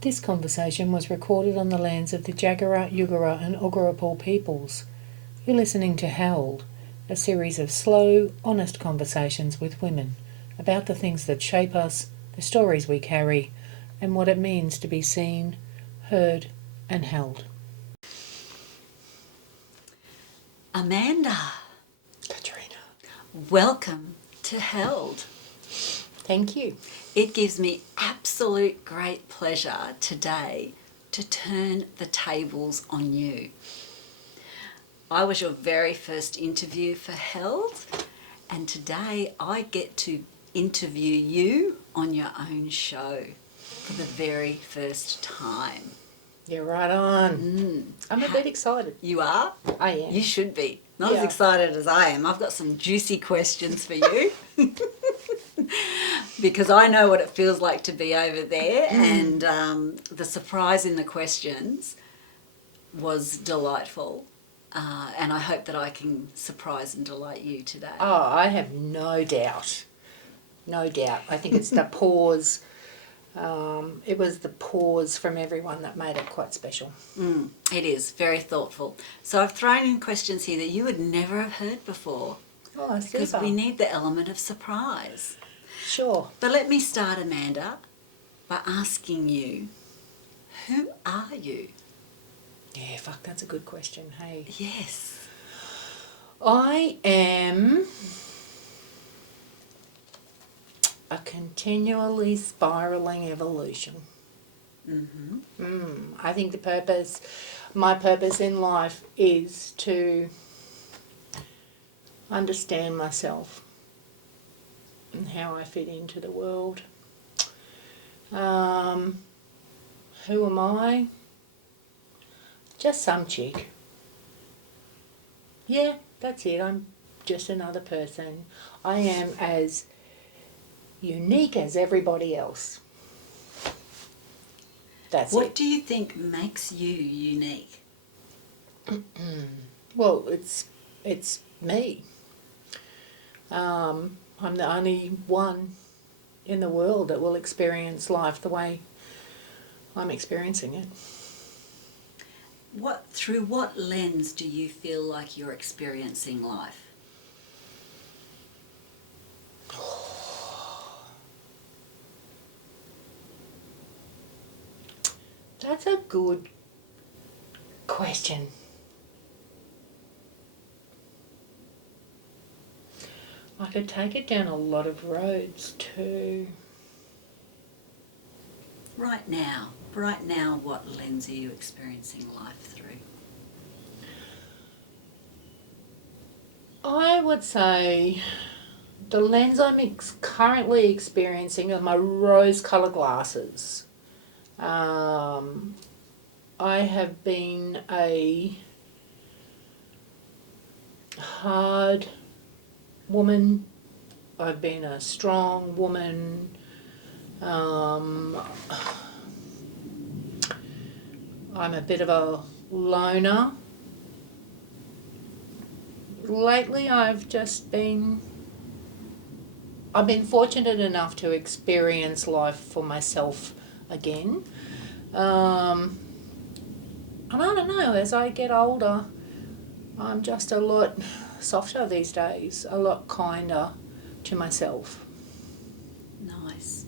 This conversation was recorded on the lands of the Jagera, Yugara and Ogurapal peoples. You're listening to Held, a series of slow, honest conversations with women about the things that shape us, the stories we carry, and what it means to be seen, heard and held. Amanda, Katrina. welcome to Held. Thank you. It gives me absolute great pleasure today to turn the tables on you. I was your very first interview for Held, and today I get to interview you on your own show for the very first time. You're right on. I'm a bit excited. You are? I am. You should be. Not as excited as I am. I've got some juicy questions for you. Because I know what it feels like to be over there, and the surprise in the questions was delightful. And I hope that I can surprise and delight you today. Oh, I have no doubt. No doubt. I think it's the pause. It was the pause from everyone that made it quite special. It is very thoughtful. So I've thrown in questions here that you would never have heard before. Oh, Because we need the element of surprise. Sure. But let me start, Amanda, by asking you, who are you? Yeah, fuck, that's a good question, hey. Yes. I am a continually spiralling evolution. I think my purpose in life is to understand myself and how I fit into the world. Who am I? Just some chick. Yeah, that's it. I'm just another person. I am as unique as everybody else. That's What it. do you think makes you unique? Well, it's me. I'm the only one in the world that will experience life the way I'm experiencing it. Through what lens do you feel like you're experiencing life? That's a good question. I could take it down a lot of roads too. Right now, what lens are you experiencing life through? I would say the lens I'm currently experiencing are my rose-coloured glasses. I have been a hard woman. I've been a strong woman. I'm a bit of a loner. Lately I've been fortunate enough to experience life for myself again. And I don't know, as I get older, I'm just a lot softer these days, a lot kinder to myself. Nice.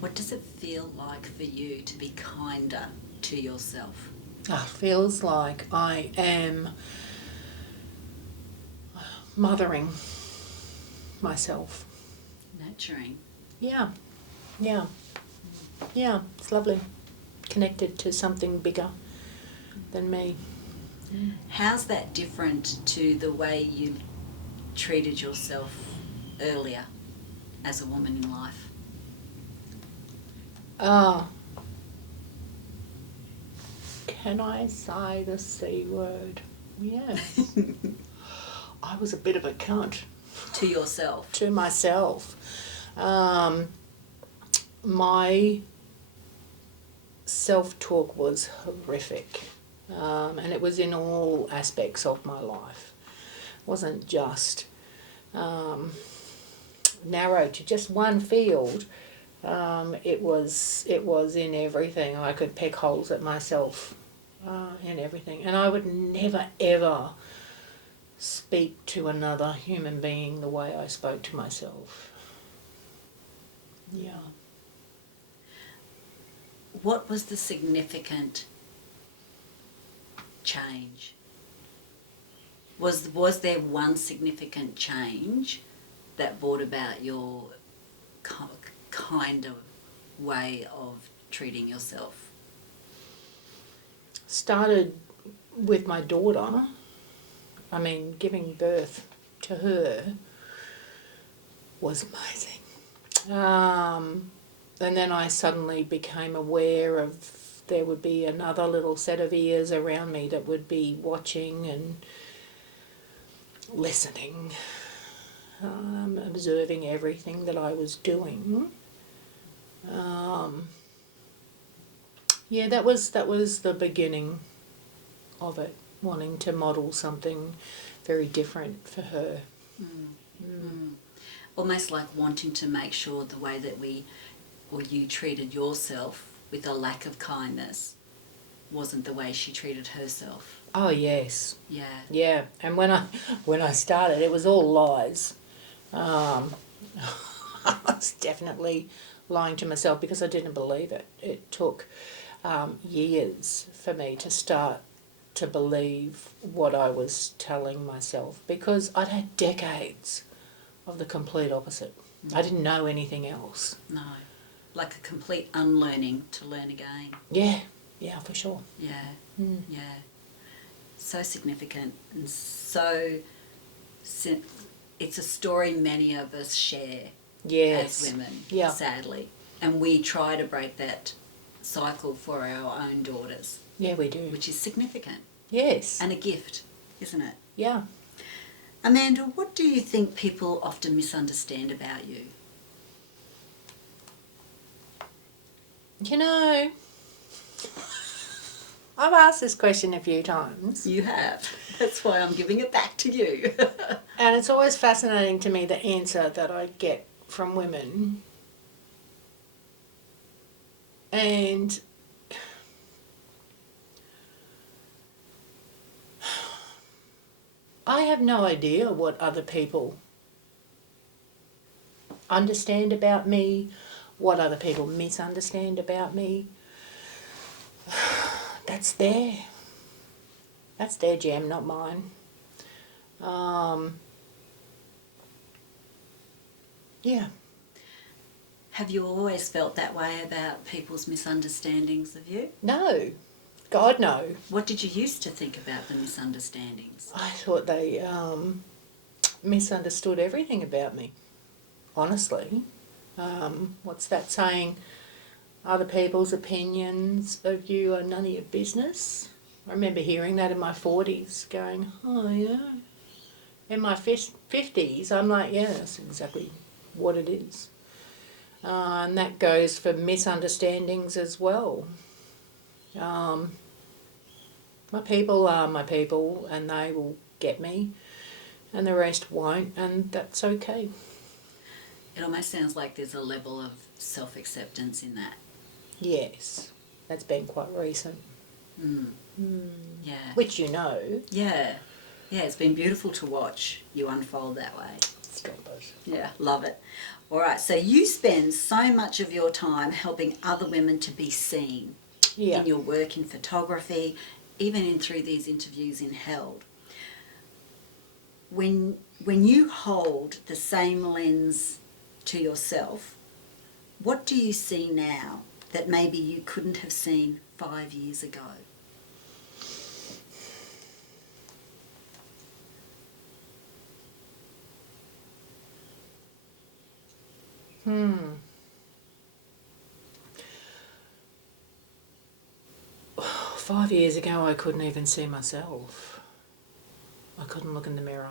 What does it feel like for you to be kinder to yourself? It feels like I am mothering myself. Nurturing. Yeah, it's lovely. Connected to something bigger than me. How's that different to the way you treated yourself earlier as a woman in life? Can I say the C word? Yes. I was a bit of a cunt. To yourself? To myself. My self-talk was horrific. And it was in all aspects of my life. It wasn't just narrow to just one field. It was in everything. I could pick holes at myself in everything. And I would never, ever speak to another human being the way I spoke to myself. Yeah. What was the significant change? Was there one significant change that brought about your kind of way of treating yourself? Started with my daughter. I mean, giving birth to her was amazing. And then I suddenly became aware of there would be another little set of ears around me that would be watching and listening, observing everything that I was doing. Yeah, that was the beginning of it, wanting to model something very different for her. Almost like wanting to make sure the way that you treated yourself with a lack of kindness wasn't the way she treated herself. Oh yes. Yeah. Yeah, and when I started, it was all lies. I was definitely lying to myself because I didn't believe it. It took years for me to start to believe what I was telling myself, because I'd had decades of the complete opposite. I didn't know anything else. No. Like a complete unlearning to learn again. Yeah, for sure. Yeah. Mm. Yeah. So significant and so... It's a story many of us share Yes. as women, Yeah. sadly. And we try to break that cycle for our own daughters. Yeah, we do. Which is significant. Yes. And a gift, isn't it? Yeah. Amanda, what do you think people often misunderstand about you? You know, I've asked this question a few times. You have. That's why I'm giving it back to you. And it's always fascinating to me, the answer that I get from women. And I have no idea what other people understand about me, what other people misunderstand about me. That's their jam, not mine. Yeah. Have you always felt that way about people's misunderstandings of you? No. God, no. What did you used to think about the misunderstandings? I thought they misunderstood everything about me, honestly. What's that saying? Other people's opinions of you are none of your business. I remember hearing that in my 40s, going, oh yeah. In my 50s, I'm like, yeah, that's exactly what it is. And that goes for misunderstandings as well. My people are my people, and they will get me, and the rest won't, and that's okay. It almost sounds like there's a level of self-acceptance in that. Yes, that's been quite recent. Yeah. Which you know. Yeah. Yeah, it's been beautiful to watch you unfold that way. Stompers. Yeah, love it. All right, so you spend so much of your time helping other women to be seen in your work in photography, even in through these interviews in Held. When you hold the same lens to yourself, what do you see now that maybe you couldn't have seen 5 years ago? Hmm. 5 years ago, I couldn't even see myself. I couldn't look in the mirror.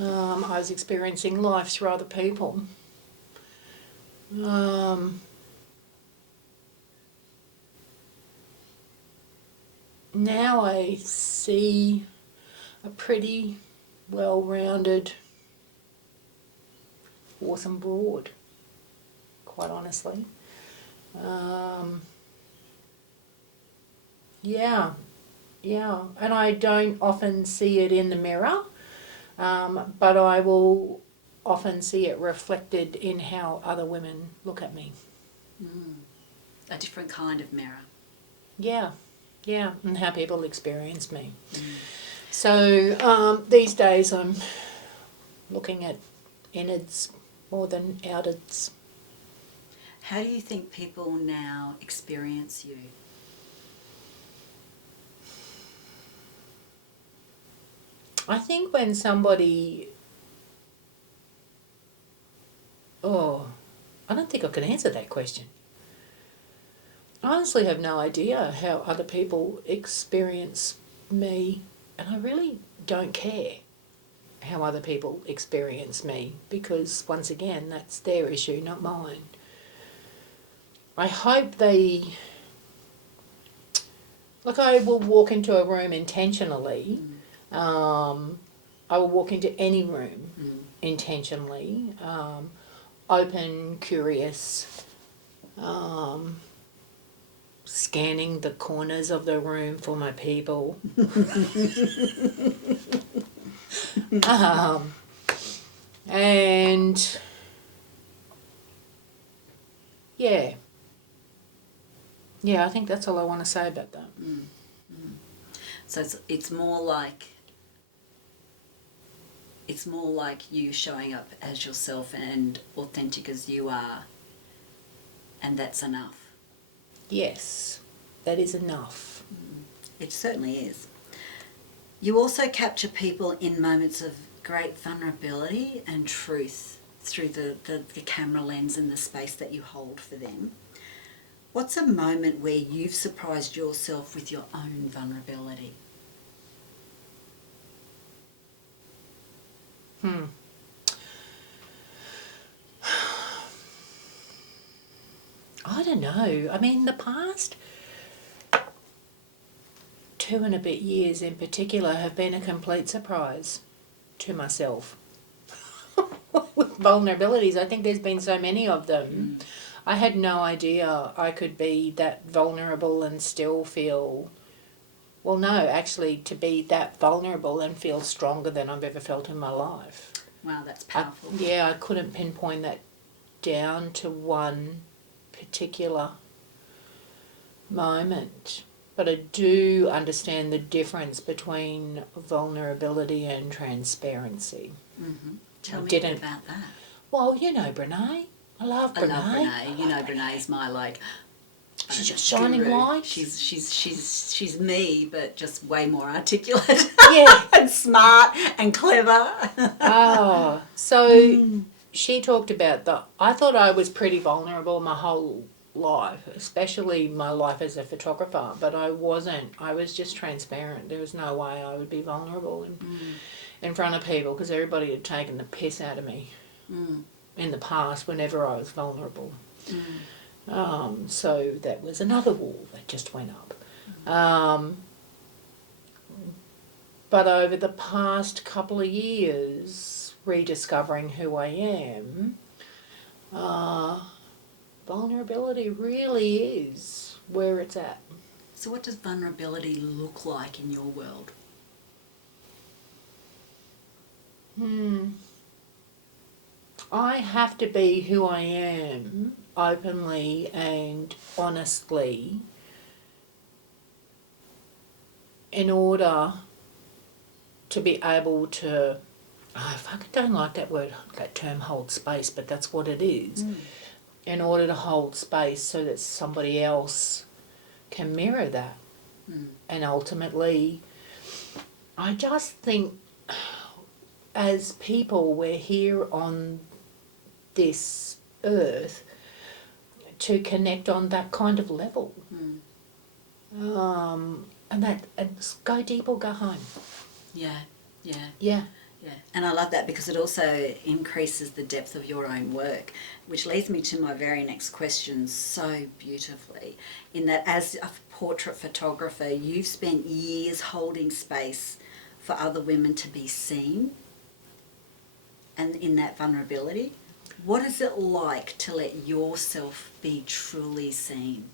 I was experiencing life through other people. Now I see a pretty well-rounded, awesome broad. quite honestly. Yeah, and I don't often see it in the mirror, but I will often see it reflected in how other women look at me. A different kind of mirror. Yeah, and how people experience me. So these days I'm looking at innards more than outards. How do you think people now experience you? I think when somebody... I don't think I can answer that question. I honestly have no idea how other people experience me, and I really don't care how other people experience me, because once again, that's their issue, not mine. I hope they... Like, I will walk into a room intentionally. I will walk into any room intentionally, open, curious, scanning the corners of the room for my people. And yeah, I think that's all I want to say about that. So it's more like you showing up as yourself and authentic as you are, and that's enough. Yes, that is enough. It certainly is. You also capture people in moments of great vulnerability and truth through the camera lens and the space that you hold for them. What's a moment where you've surprised yourself with your own vulnerability? I don't know. I mean, the past 2 and a bit years in particular have been a complete surprise to myself. With vulnerabilities, I think there's been so many of them. I had no idea I could be that vulnerable and still feel... Well, no, actually, to be that vulnerable and feel stronger than I've ever felt in my life. Wow, that's powerful. I couldn't pinpoint that down to one particular moment. But I do understand the difference between vulnerability and transparency. Tell me about that. Well, you know Brene. I love Brene. I love Brene. You know, Brene's my she's just shining light. She's me, but just way more articulate. Yeah. And smart and clever. So she talked about I thought I was pretty vulnerable my whole life, especially my life as a photographer, but I wasn't. I was just transparent. There was no way I would be vulnerable in front of people, because everybody had taken the piss out of me in the past whenever I was vulnerable. So that was another wall that just went up. But over the past couple of years, rediscovering who I am, vulnerability really is where it's at. So what does vulnerability look like in your world? I have to be who I am openly and honestly in order to be able to... I don't like that term, hold space, but that's what it is. In order to hold space so that somebody else can mirror that. And ultimately, I just think as people, we're here on this earth to connect on that kind of level. And go deep or go home. Yeah. And I love that, because it also increases the depth of your own work, which leads me to my very next question so beautifully, in that as a portrait photographer, you've spent years holding space for other women to be seen and in that vulnerability. What is it like to let yourself be truly seen?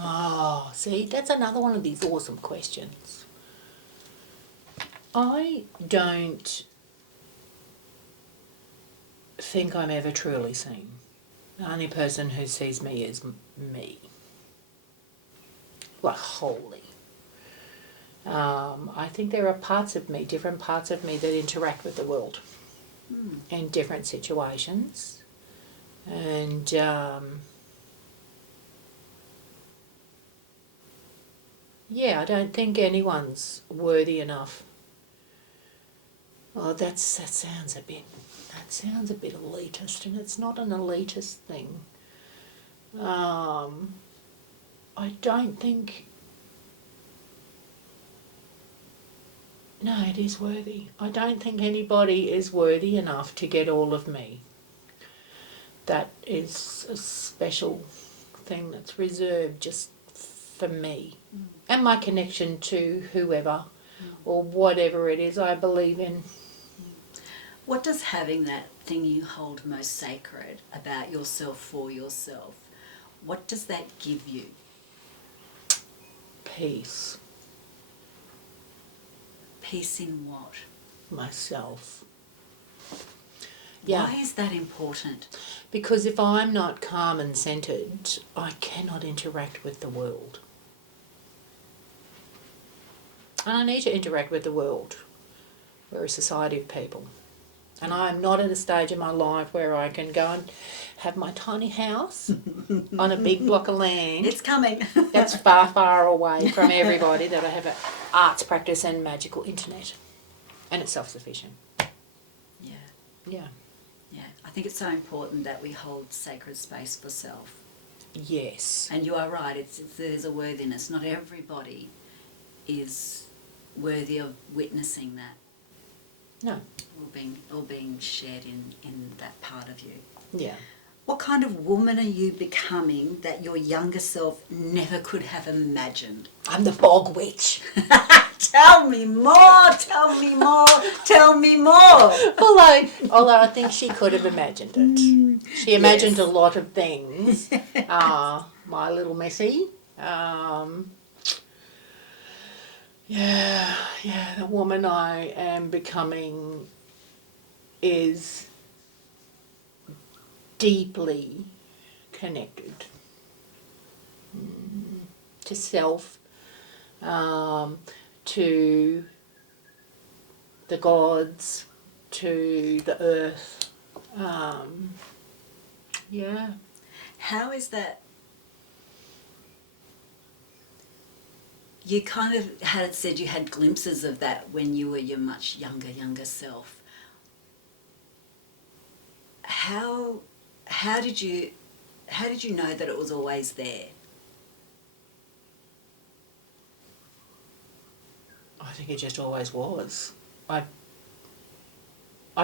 Oh, see, that's another one of these awesome questions. I don't think I'm ever truly seen. The only person who sees me is me. Like, wholly. I think there are parts of me, different parts of me, that interact with the world in different situations. And yeah, I don't think anyone's worthy enough. Oh, that sounds a bit elitist, and it's not an elitist thing. I don't think. No, it is worthy. I don't think anybody is worthy enough to get all of me. That is a special thing that's reserved just for me and my connection to whoever or whatever it is I believe in. What does having that thing you hold most sacred about yourself for yourself, what does that give you? Peace. Peace in what? Myself. Why is that important? Because if I'm not calm and centred, I cannot interact with the world. And I need to interact with the world. We're a society of people. And I'm not at a stage in my life where I can go and have my tiny house on a big block of land. It's coming. That's far, far away from everybody, that I have an arts practice and magical internet. And it's self-sufficient. Yeah. Yeah. Yeah. I think it's so important that we hold sacred space for self. Yes. And you are right, there's a worthiness. Not everybody is worthy of witnessing that. No. Or being shared in that part of you. Yeah. What kind of woman are you becoming that your younger self never could have imagined? I'm the bog witch. Tell me more, tell me more, tell me more. Although I think she could have imagined it. She imagined a lot of things. My little Missy. The woman I am becoming is deeply connected to self, to the gods, to the earth. How is that? You kind of had said you had glimpses of that when you were your much younger self. How did you know that it was always there? I think it just always was. I'd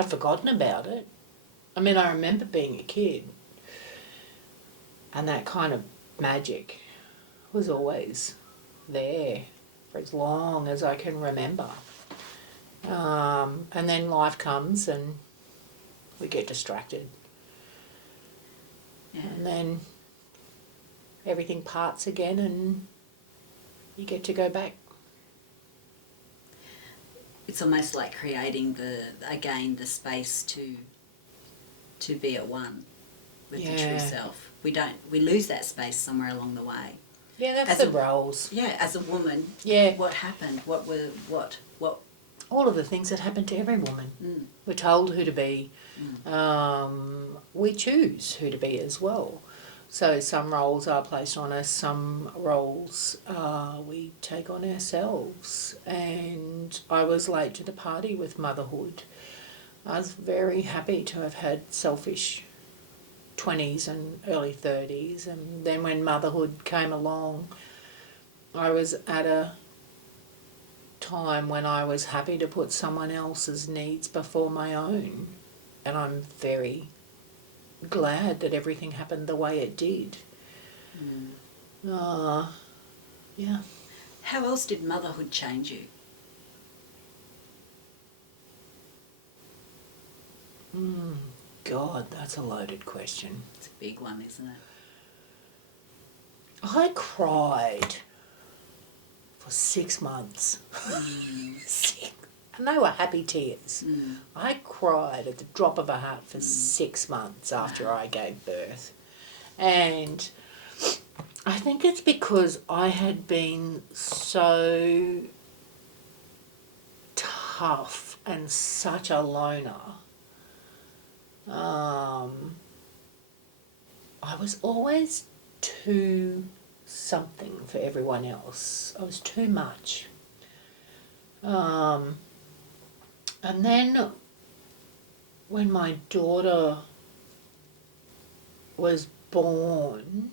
forgotten about it. I mean, I remember being a kid, and that kind of magic was always there for as long as I can remember. And then life comes and we get distracted. Yeah. And then everything parts again and you get to go back. It's almost like creating the space to be at one with the true self. We lose that space somewhere along the way. Yeah, that's the roles. Yeah, as a woman. Yeah. What happened? What? All of the things that happen to every woman. We're told who to be. We choose who to be as well. So some roles are placed on us, some roles we take on ourselves. And I was late to the party with motherhood. I was very happy to have had selfish 20s and early 30s, and then when motherhood came along, I was at a time when I was happy to put someone else's needs before my own, and I'm very glad that everything happened the way it did. Yeah. How else did motherhood change you? God, that's a loaded question. It's a big one, isn't it? I cried for 6 months. And they were happy tears. I cried at the drop of a hat for 6 months after I gave birth. And I think it's because I had been so tough and such a loner. I was always too something for everyone else. I was too much. And then when my daughter was born,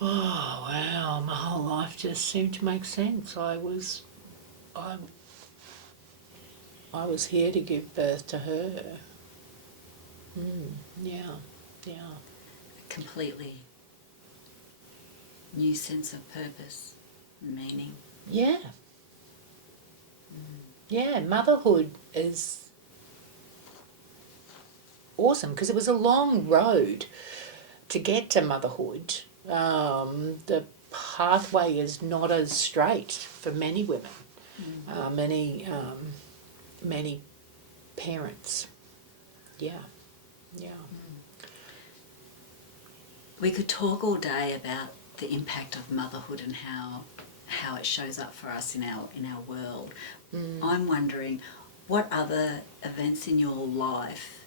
oh wow, my whole life just seemed to make sense. I was here to give birth to her. Yeah. A completely new sense of purpose and meaning. Yeah. Yeah, motherhood is awesome because it was a long road to get to motherhood. The pathway is not as straight for many women, many parents. Yeah. We could talk all day about the impact of motherhood and how it shows up for us in our world. I'm wondering, what other events in your life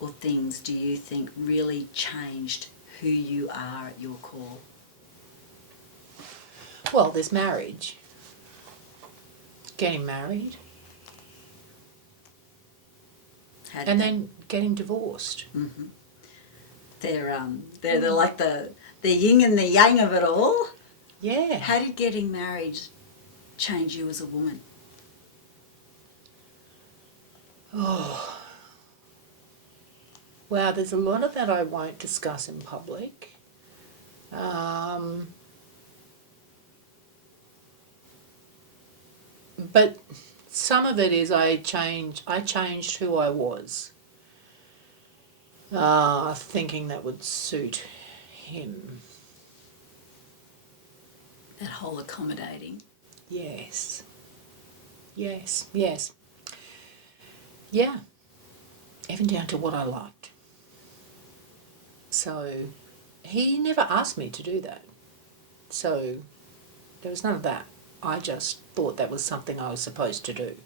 or things do you think really changed who you are at your core? Well, there's marriage. Getting married. And then getting divorced. Mm-hmm. They're like the yin and the yang of it all. Yeah. How did getting married change you as a woman? Oh. Well, there's a lot of that I won't discuss in public. But some of it is I changed who I was, thinking that would suit him. That whole accommodating. Yes. Yeah. Even down to what I liked. So he never asked me to do that. So there was none of that. I just thought that was something I was supposed to do.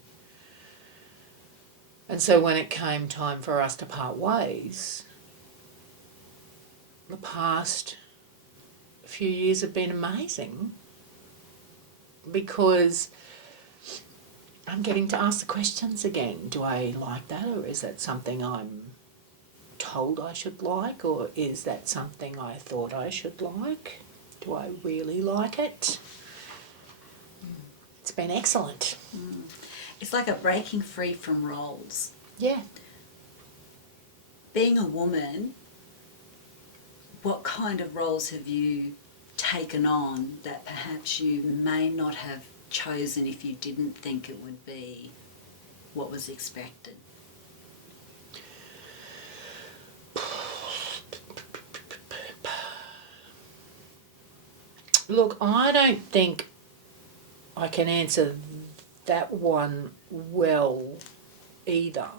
And so when it came time for us to part ways, the past few years have been amazing because I'm getting to ask the questions again. Do I like that, or is that something I'm told I should like, or is that something I thought I should like? Do I really like it? It's been excellent. It's like a breaking free from roles. Yeah. Being a woman, what kind of roles have you taken on that perhaps you may not have chosen if you didn't think it would be what was expected? Look, I don't think I can answer that one well either.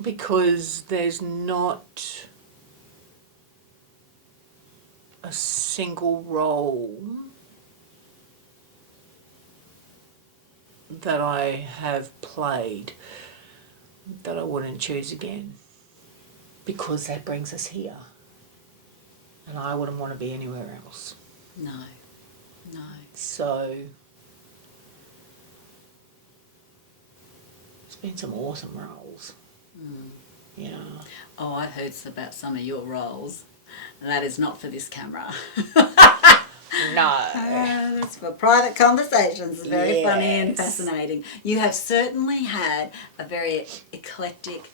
Because there's not a single role that I have played that I wouldn't choose again. Because that brings us here. And I wouldn't want to be anywhere else. No. So it's been some awesome roles. Yeah. Oh, I've heard about some of your roles. That is not for this camera. No. That's for private conversations. It's very funny and Yes. fascinating. You have certainly had a very eclectic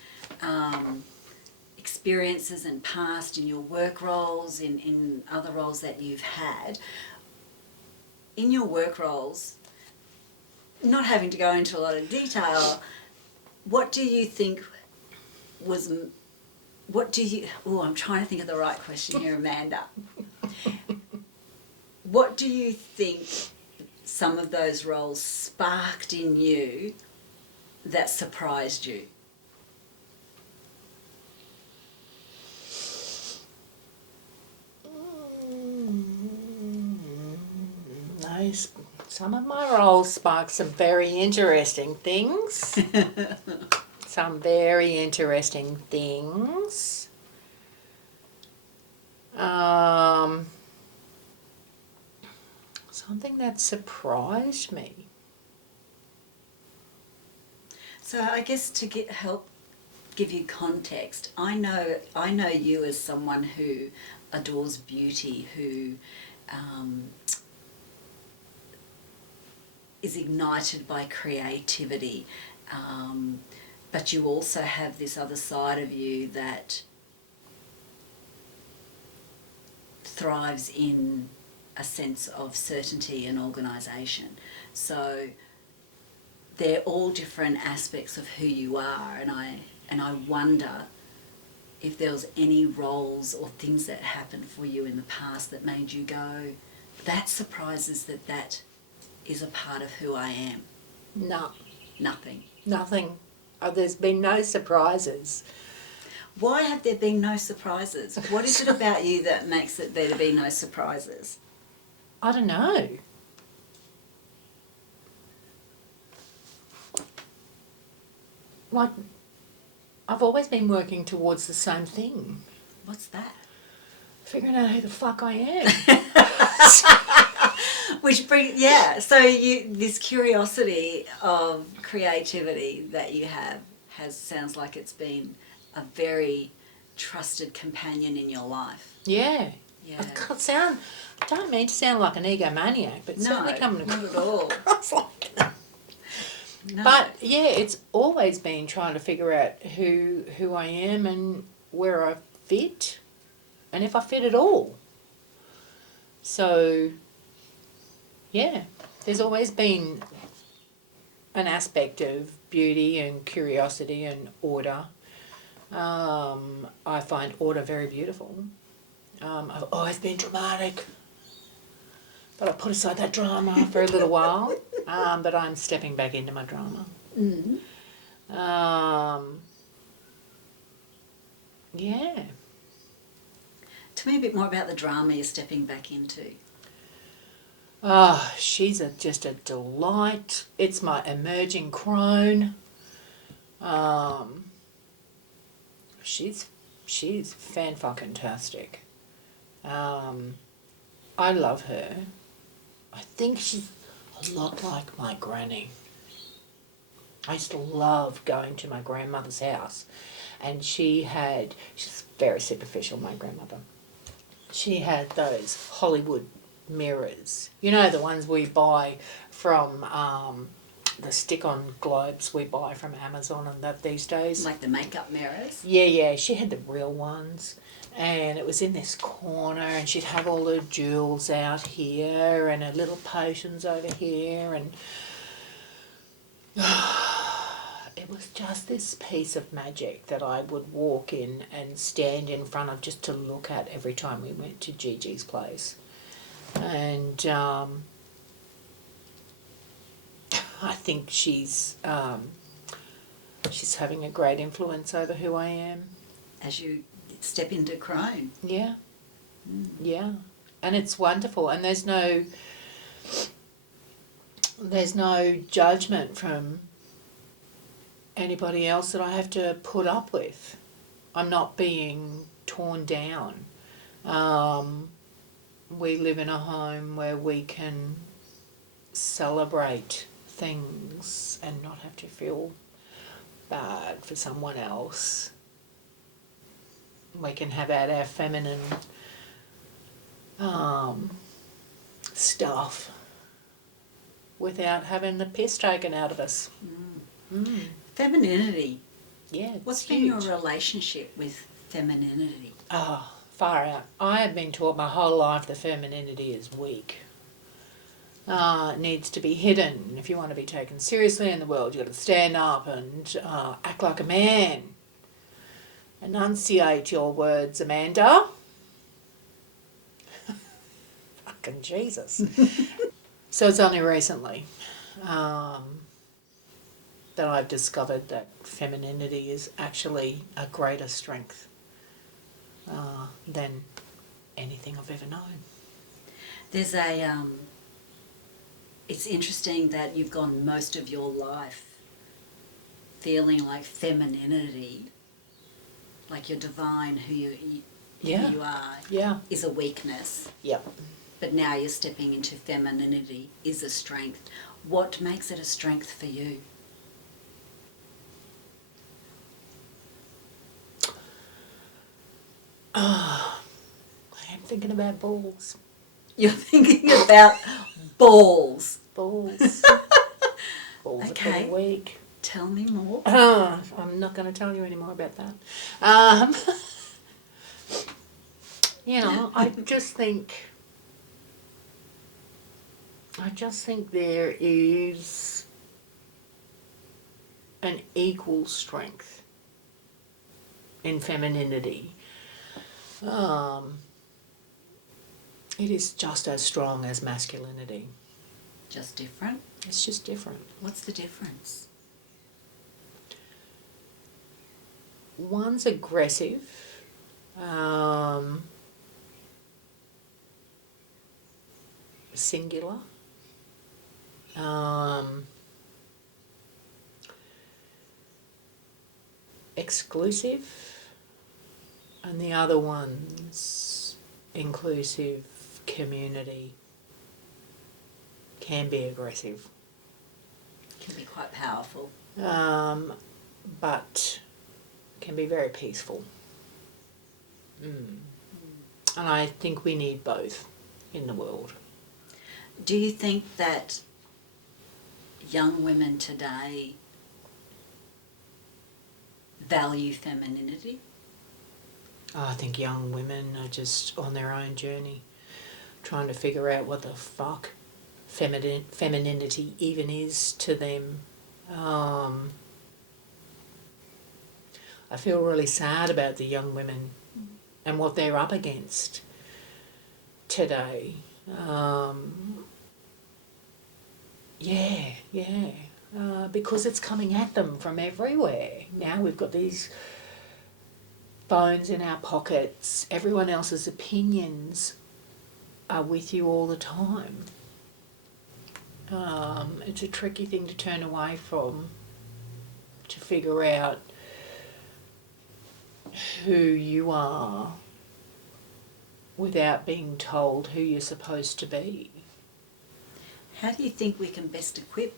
experiences and past in your work roles, in other roles that you've had. in your work roles, not having to go into a lot of detail, what do you think was, I'm trying to think of the right question here, Amanda. What do you think some of those roles sparked in you that surprised you? Some of my roles spark some very interesting things. Some very interesting things. Something that surprised me. So I guess to help give you context, I know you as someone who adores beauty, who is ignited by creativity, but you also have this other side of you that thrives in a sense of certainty and organisation. So they're all different aspects of who you are, and I wonder if there was any roles or things that happened for you in the past that made you go, that surprises that is a part of who I am. No. Nothing. There's been no surprises. Why have there been no surprises? What is it about you that makes it there to be no surprises? I don't know. Like, I've always been working towards the same thing. What's that? Figuring out who the fuck I am. Which brings, so this curiosity of creativity that you have sounds like it's been a very trusted companion in your life. Yeah. I don't mean to sound like an egomaniac, but certainly coming not at all. across like that. No. But yeah, it's always been trying to figure out who I am and where I fit, and if I fit at all. So yeah, there's always been an aspect of beauty and curiosity and order. I find order very beautiful. I've always been dramatic, but I put aside that drama for a little while. But I'm stepping back into my drama. Mm. Yeah. Tell me a bit more about the drama you're stepping back into. She's just a delight. It's my emerging crone. She's fan-fucking-tastic. I love her. I think she's a lot like my granny. I used to love going to my grandmother's house, and she's very superficial, my grandmother. She had those Hollywood mirrors. You know, the ones we buy from the stick-on globes we buy from Amazon and that these days. Like the makeup mirrors? Yeah, she had the real ones. And it was in this corner, and she'd have all her jewels out here and her little potions over here, and it was just this piece of magic that I would walk in and stand in front of just to look at every time we went to Gigi's place. And I think she's having a great influence over who I am. As you step into crone. Yeah. Yeah. And it's wonderful. And there's no judgment from anybody else that I have to put up with. I'm not being torn down. We live in a home where we can celebrate things and not have to feel bad for someone else. We can have out our feminine stuff without having the piss taken out of us. Femininity. Yeah, What's been your relationship with femininity? Far out. I have been taught my whole life that femininity is weak. needs to be hidden. If you want to be taken seriously in the world, you've got to stand up and act like a man. Enunciate your words, Amanda. Fucking Jesus. So it's only recently that I've discovered that femininity is actually a greater strength than anything I've ever known. There's it's interesting that you've gone most of your life feeling like femininity, like you're divine, who you are, is a weakness. Yep. But now you're stepping into femininity is a strength. What makes it a strength for you? I am thinking about balls. You're thinking about balls. Balls. Balls are pretty weak. Tell me more. I'm not going to tell you any more about that. I just think there is an equal strength in femininity. It is just as strong as masculinity. Just different? It's just different. What's the difference? One's aggressive. Singular. Exclusive. And the other one's inclusive, community. Can be aggressive. Can be quite powerful. But can be very peaceful. And I think we need both in the world. Do you think that young women today value femininity? I think young women are just on their own journey, trying to figure out what the fuck femininity even is to them. I feel really sad about the young women and what they're up against today. Because it's coming at them from everywhere. Now we've got these phones in our pockets. Everyone else's opinions are with you all the time. It's a tricky thing to turn away from, to figure out who you are without being told who you're supposed to be. How do you think we can best equip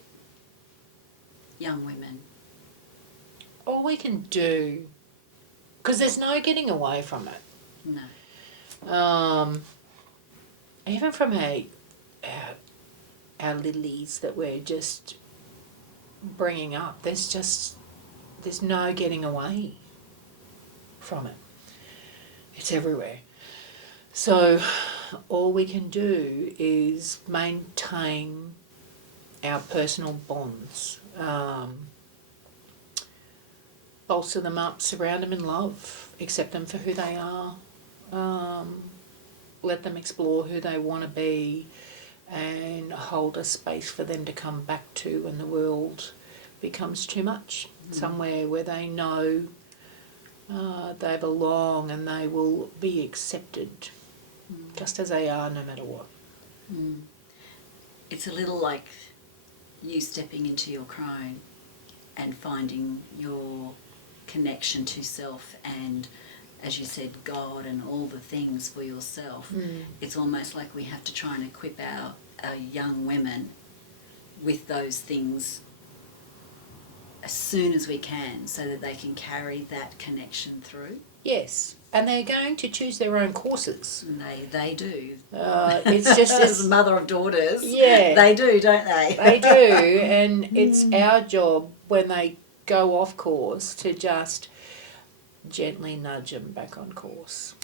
young women? All we can do, because there's no getting away from it. No. Even from our lilies that we're just bringing up, there's no getting away from it. It's everywhere. So all we can do is maintain our personal bonds, bolster them up, surround them in love, accept them for who they are, let them explore who they want to be, and hold a space for them to come back to when the world becomes too much. Somewhere where they know they belong and they will be accepted just as they are, no matter what. It's a little like you stepping into your crone and finding your connection to self and, as you said, God and all the things for yourself. It's almost like we have to try and equip our young women with those things as soon as we can, so that they can carry that connection through. Yes, and they're going to choose their own courses. And they do. It's just as a mother of daughters. Yeah, they do, don't they? They do, and it's our job when they go off course to just gently nudge them back on course.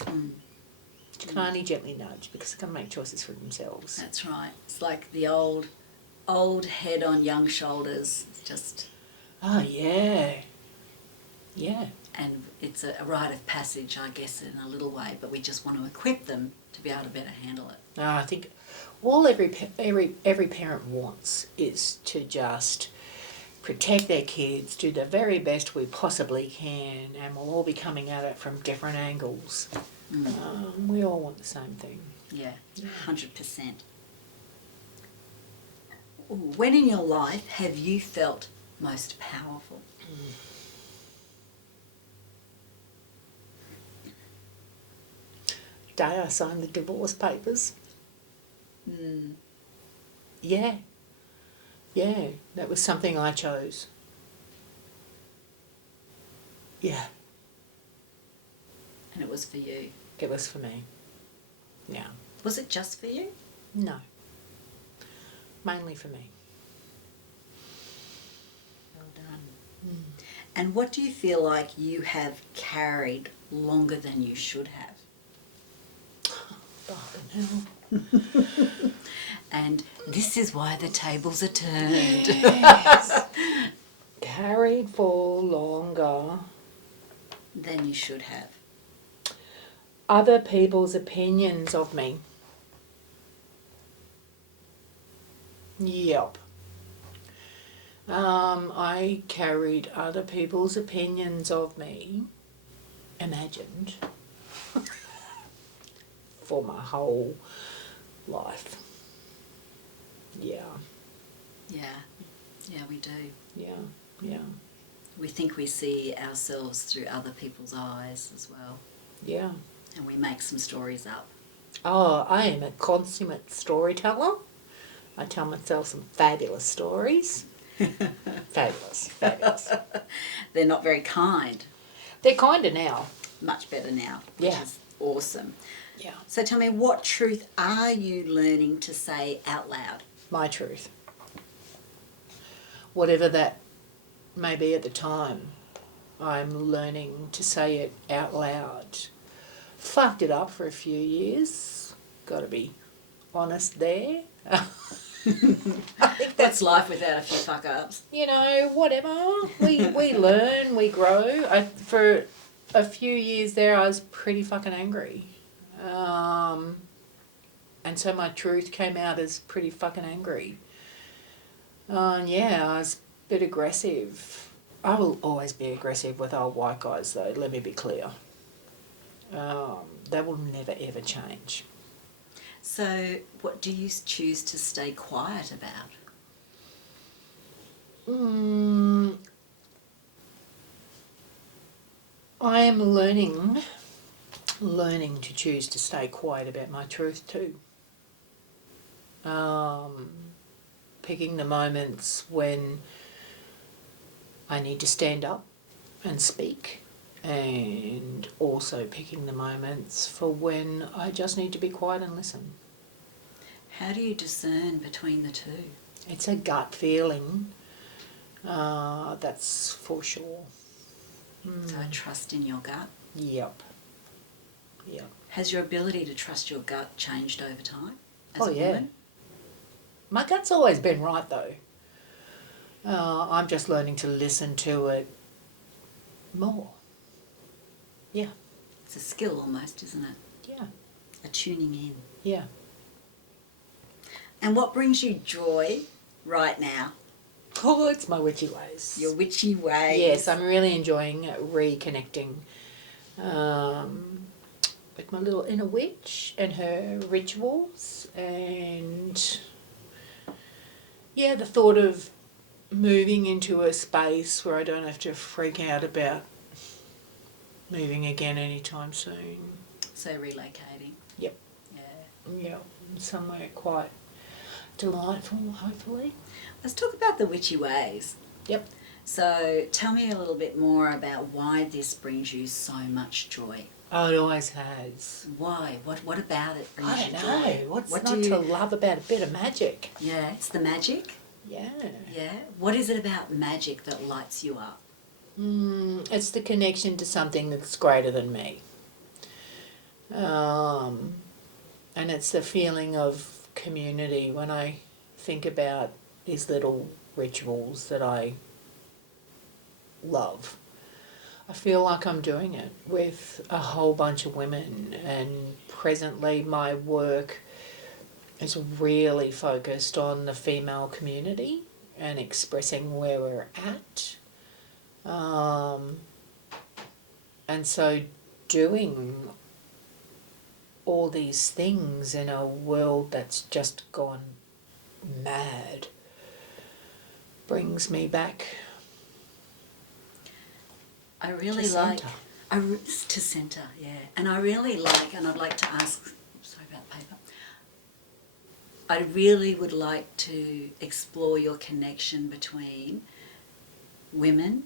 You can only gently nudge because they can make choices for themselves. That's right. It's like the old head on young shoulders. It's just... Oh, yeah. Yeah. And it's a rite of passage, I guess, in a little way, but we just want to equip them to be able to better handle it. No, I think all every parent wants is to just protect their kids, do the very best we possibly can, and we'll all be coming at it from different angles. We all want the same thing. Yeah, 100%. When in your life have you felt most powerful? The day I signed the divorce papers. Yeah. Yeah, that was something I chose. Yeah. And it was for you? It was for me. Yeah. Was it just for you? No. Mainly for me. Well done. And what do you feel like you have carried longer than you should have? Fucking hell. And this is why the tables are turned. Yes. Carried for longer. Than you should have. Other people's opinions of me. Yep. I carried other people's opinions of me, imagined, for my whole life. Yeah. Yeah. Yeah, we do. Yeah. Yeah. We think we see ourselves through other people's eyes as well. Yeah. And we make some stories up. Oh, I am a consummate storyteller. I tell myself some fabulous stories. Fabulous. They're not very kind. They're kinder now. Much better now, which Yeah. is awesome. Yeah. So tell me, what truth are you learning to say out loud? My truth. Whatever that may be at the time, I'm learning to say it out loud. Fucked it up for a few years. Got to be honest there. I think That's life without a few fuck-ups. you know, whatever. We learn, we grow. For a few years there, I was pretty fucking angry. And so my truth came out as pretty fucking angry. Yeah, I was a bit aggressive. I will always be aggressive with old white guys, though, let me be clear. That will never, ever change. So what do you choose to stay quiet about? I am learning to choose to stay quiet about my truth too. Picking the moments when I need to stand up and speak, and also picking the moments for when I just need to be quiet and listen. How do you discern between the two? It's a feeling, that's for sure. So trust in your gut. Yep. Has your ability to trust your gut changed over time as Oh, a yeah. woman? My gut's always been right, though. I'm just learning to listen to it more. Yeah. It's a skill almost, isn't it? Yeah. A tuning in. Yeah. And what brings you joy right now? Oh, it's my witchy ways. Your witchy ways. Yes, I'm really enjoying reconnecting with my little inner witch and her rituals, and yeah, the thought of moving into a space where I don't have to freak out about moving again anytime soon. So relocating. Yep. Yeah. Yeah, somewhere quite delightful, hopefully. Let's talk about the witchy ways. Yep. So tell me a little bit more about why this brings you so much joy. Oh, it always has. Why? What about it brings I you don't joy? know. What's What not do you... to love about a bit of magic? Yeah, it's the magic. Yeah. Yeah. What is it about magic that lights you up? It's the connection to something that's greater than me. And it's the feeling of community when I think about these little rituals that I love. I feel like I'm doing it with a whole bunch of women, and presently my work is really focused on the female community and expressing where we're at. And so doing all these things in a world that's just gone mad brings me back I really to like centre. to centre, yeah. And I really like, and I'd like to ask. Sorry about the paper. I really would like to explore your connection between women,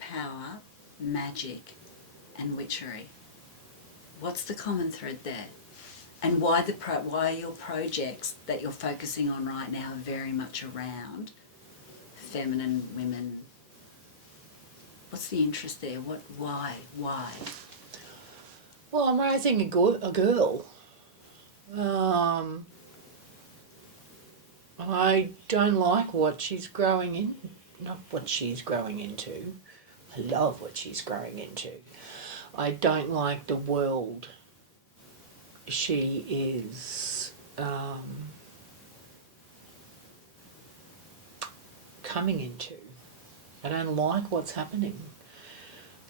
power, magic, and witchery. What's the common thread there? And why why your projects that you're focusing on right now are very much around feminine women? What's the interest there? Why? Well, I'm raising a girl. I don't like what she's growing in, not what she's growing into. I love what she's growing into. I don't like the world she is coming into. I don't like what's happening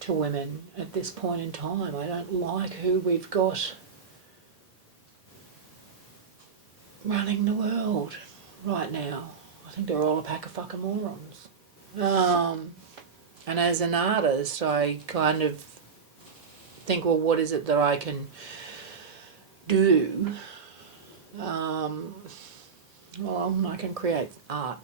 to women at this point in time. I don't like who we've got running the world right now. I think they're all a pack of fucking morons. And as an artist, I kind of think, well, what is it that I can do? Well, I can create art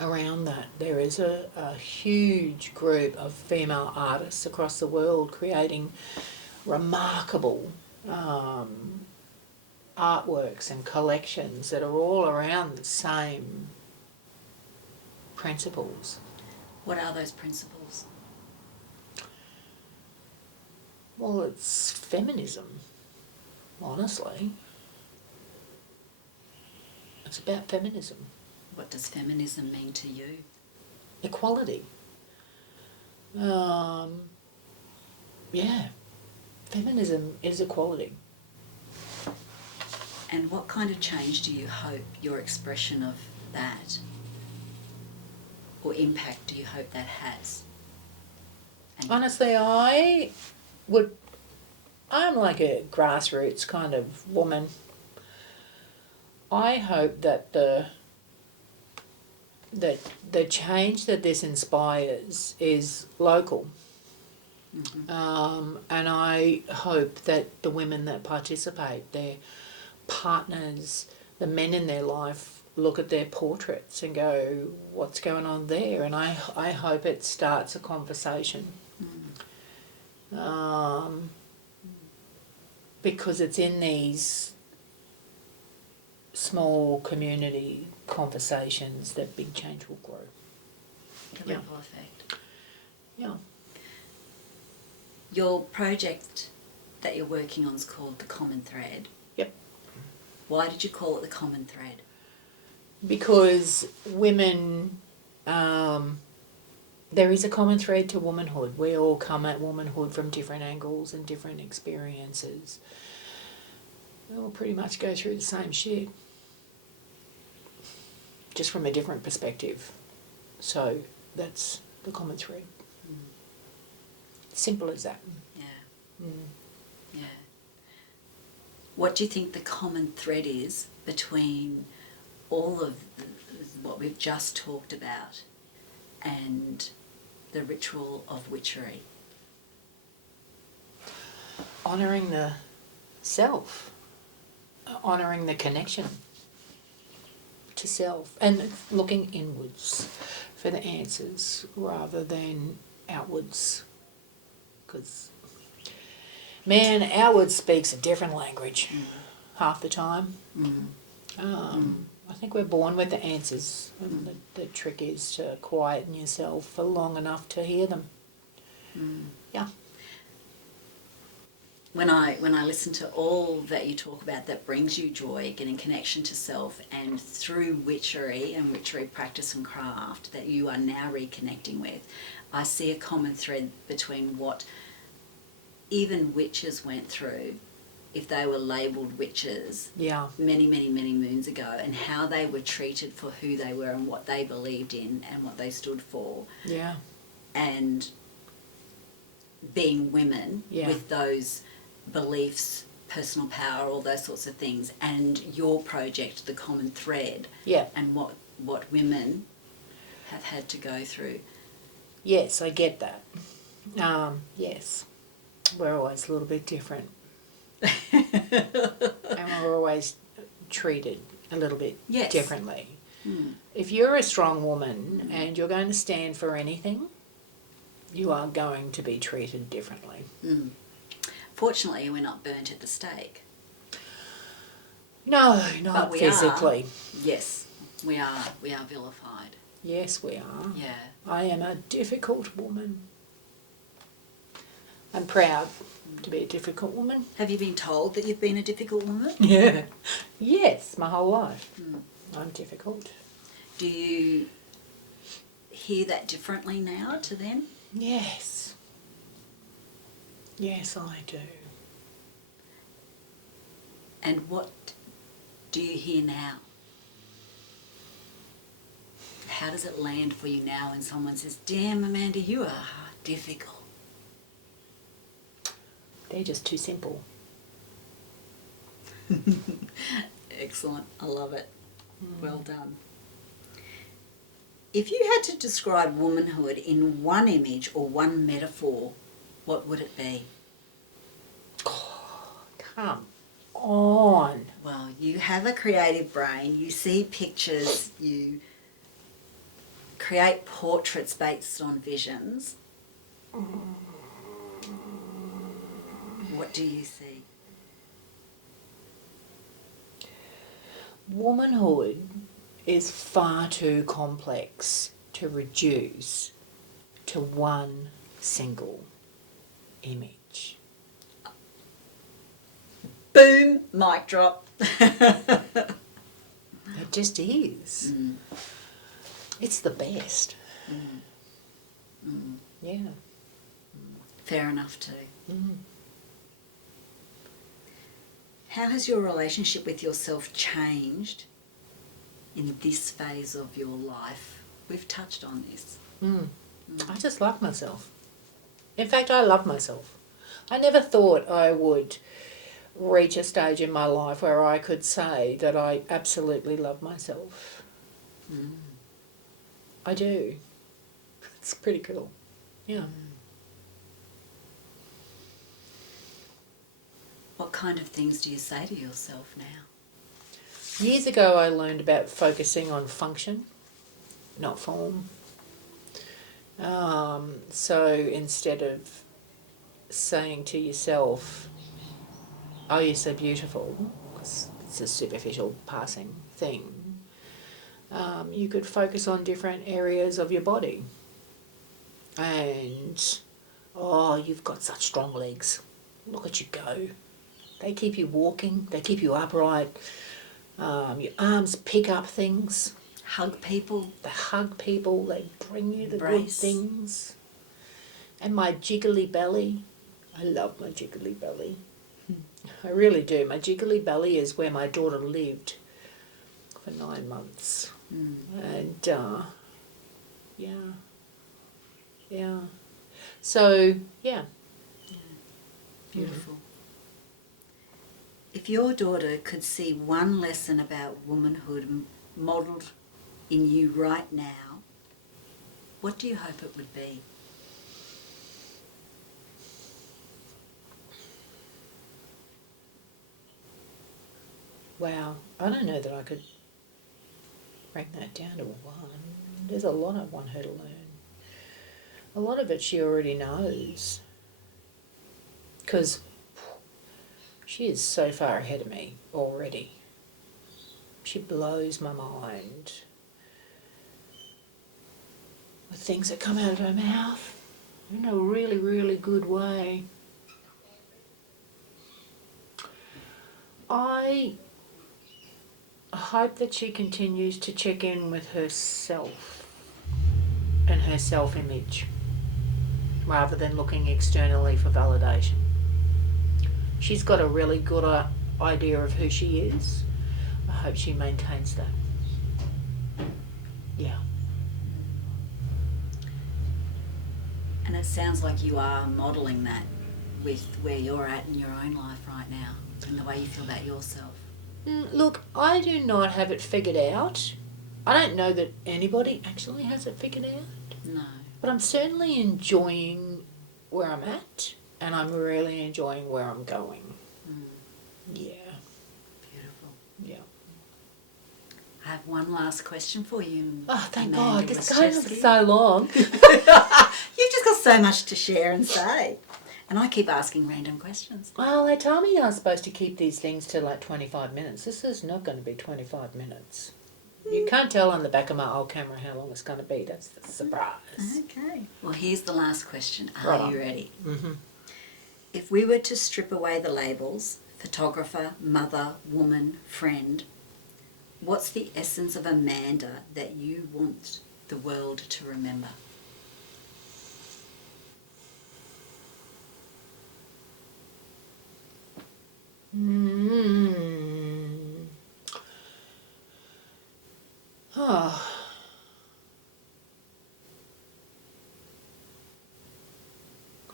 around that. There is a huge group of female artists across the world creating remarkable artworks and collections that are all around the same principles. What are those principles? Well, it's feminism, honestly. It's about feminism. What does feminism mean to you? Equality. Yeah, feminism is equality. And what kind of change do you hope your expression of that, or impact do you hope that has? And Honestly, I'm like a grassroots kind of woman. I hope that the change that this inspires is local. And I hope that the women that participate, their partners, the men in their life, look at their portraits and go, what's going on there? And I hope it starts a conversation. Because it's in these small community conversations that big change will grow. the ripple effect. Yeah. Your project that you're working on is called The Common Thread. Yep. Why did you call it The Common Thread? Because women, there is a common thread to womanhood. We all come at womanhood from different angles and different experiences. We all pretty much go through the same shit, just from a different perspective. So that's the common thread. Simple as that. Yeah. Yeah. What do you think the common thread is between all of what we've just talked about and the ritual of witchery? Honouring the self, honouring the connection to self, and looking inwards for the answers rather than outwards. Because, man, outwards speaks a different language half the time. I think we're born with the answers, and the trick is to quieten yourself for long enough to hear them. Yeah. when I listen to all that you talk about that brings you joy, getting connection to self, and through witchery and witchery practice and craft that you are now reconnecting with, I see a common thread between what even witches went through if they were labelled witches many, many, many moons ago, and how they were treated for who they were and what they believed in and what they stood for. Yeah. And being women with those beliefs, personal power, all those sorts of things, and your project, the common thread, and what women have had to go through. Yes, I get that. Yes, we're always a little bit different. And we're always treated a little bit differently. If you're a strong woman and you're going to stand for anything, you are going to be treated differently. Fortunately, we're not burnt at the stake. No, not physically. Yes, we are vilified. Yes, we are. Yeah. I am a difficult woman. I'm proud to be a difficult woman. Have you been told that you've been a difficult woman? Yeah. Yes, my whole life. I'm difficult. Do you hear that differently now to them? Yes. Yes, I do. And what do you hear now? How does it land for you now when someone says, "Damn, Amanda, you are difficult"? They're just too simple. Excellent. I love it. Well done. If you had to describe womanhood in one image or one metaphor, what would it be? Oh, come on. Well, you have a creative brain. You see pictures. You create portraits based on visions. What do you see? Womanhood is far too complex to reduce to one single image. Boom! Mic drop. It just is. It's the best. Yeah. Fair enough too. How has your relationship with yourself changed in this phase of your life? We've touched on this. I just love myself. In fact, I love myself. I never thought I would reach a stage in my life where I could say that I absolutely love myself. I do. It's pretty cool. Yeah. What kind of things do you say to yourself now? Years ago I learned about focusing on function, not form. So instead of saying to yourself, "Oh, you're so beautiful," because it's a superficial passing thing, you could focus on different areas of your body. And, "Oh, you've got such strong legs. Look at you go. They keep you walking, they keep you upright. Your arms pick up things. Hug people. They hug people, they bring you the good Embrace. things." And my jiggly belly, I love my jiggly belly. I really do. My jiggly belly is where my daughter lived for 9 months. And, yeah. So, yeah. Beautiful. If your daughter could see one lesson about womanhood modelled in you right now, what do you hope it would be? Wow. I don't know that I could break that down to one. There's a lot I want her to learn. A lot of it she already knows. Because she is so far ahead of me already. She blows my mind with things that come out of her mouth in a really, really good way. I hope that she continues to check in with herself and her self-image rather than looking externally for validation. She's got a really good idea of who she is. I hope she maintains that. Yeah. And it sounds like you are modelling that with where you're at in your own life right now and the way you feel about yourself. Look, I do not have it figured out. I don't know that anybody actually has it figured out. No. But I'm certainly enjoying where I'm at, and I'm really enjoying where I'm going. Yeah. Beautiful. Yeah. I have one last question for you. Oh, thank Amanda God. It's going Waschevski. so long. You've just got so much to share and say. And I keep asking random questions. Well, they told me I was supposed to keep these things to like 25 minutes. This is not going to be 25 minutes. You can't tell on the back of my old camera how long it's going to be. That's the surprise. Okay. Well, here's the last question. Right Are on. you ready? Mm-hmm. If we were to strip away the labels, photographer, mother, woman, friend, what's the essence of Amanda that you want the world to remember? Oh.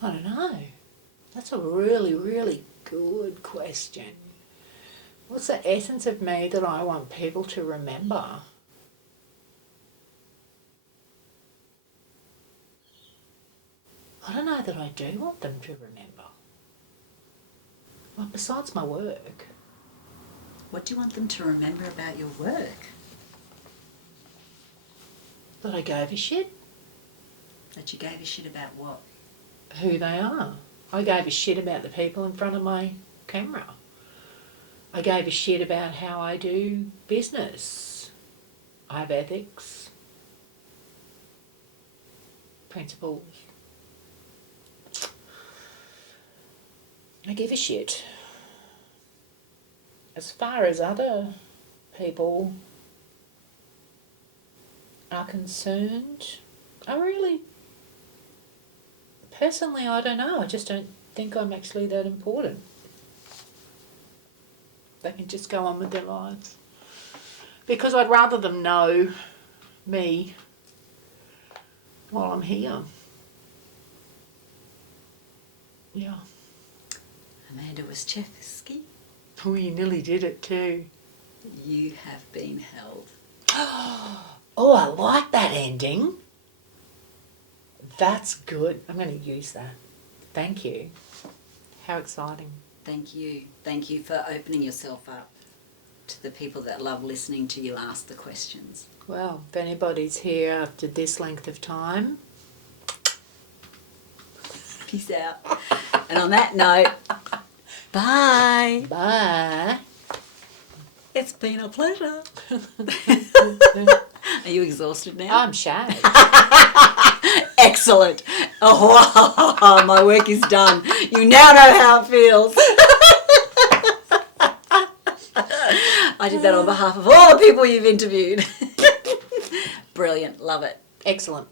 I don't know. That's a really, really good question. What's the essence of me that I want people to remember? I don't know that I do want them to remember. Well, besides my work. What do you want them to remember about your work? That I gave a shit That you gave a shit about what? who they are. I gave a shit about the people in front of my camera. I gave a shit about how I do business. I have ethics, principles. I give a shit. As far as other people are concerned, personally, I don't know. I just don't think I'm actually that important. They can just go on with their lives. Because I'd rather them know me while I'm here. Yeah. Amanda Waschevski, Oh, you nearly did it too. you have been held. Oh, I like that ending. That's good. I'm going to use that. Thank you. How exciting. Thank you. Thank you for opening yourself up to the people that love listening to you ask the questions. Well, if anybody's here after this length of time. Peace out. And on that note, bye. Bye. It's been a pleasure. Are you exhausted now? I'm shy. Excellent. Oh, my work is done. You now know how it feels. I did that on behalf of all the people you've interviewed. Brilliant. Love it. Excellent.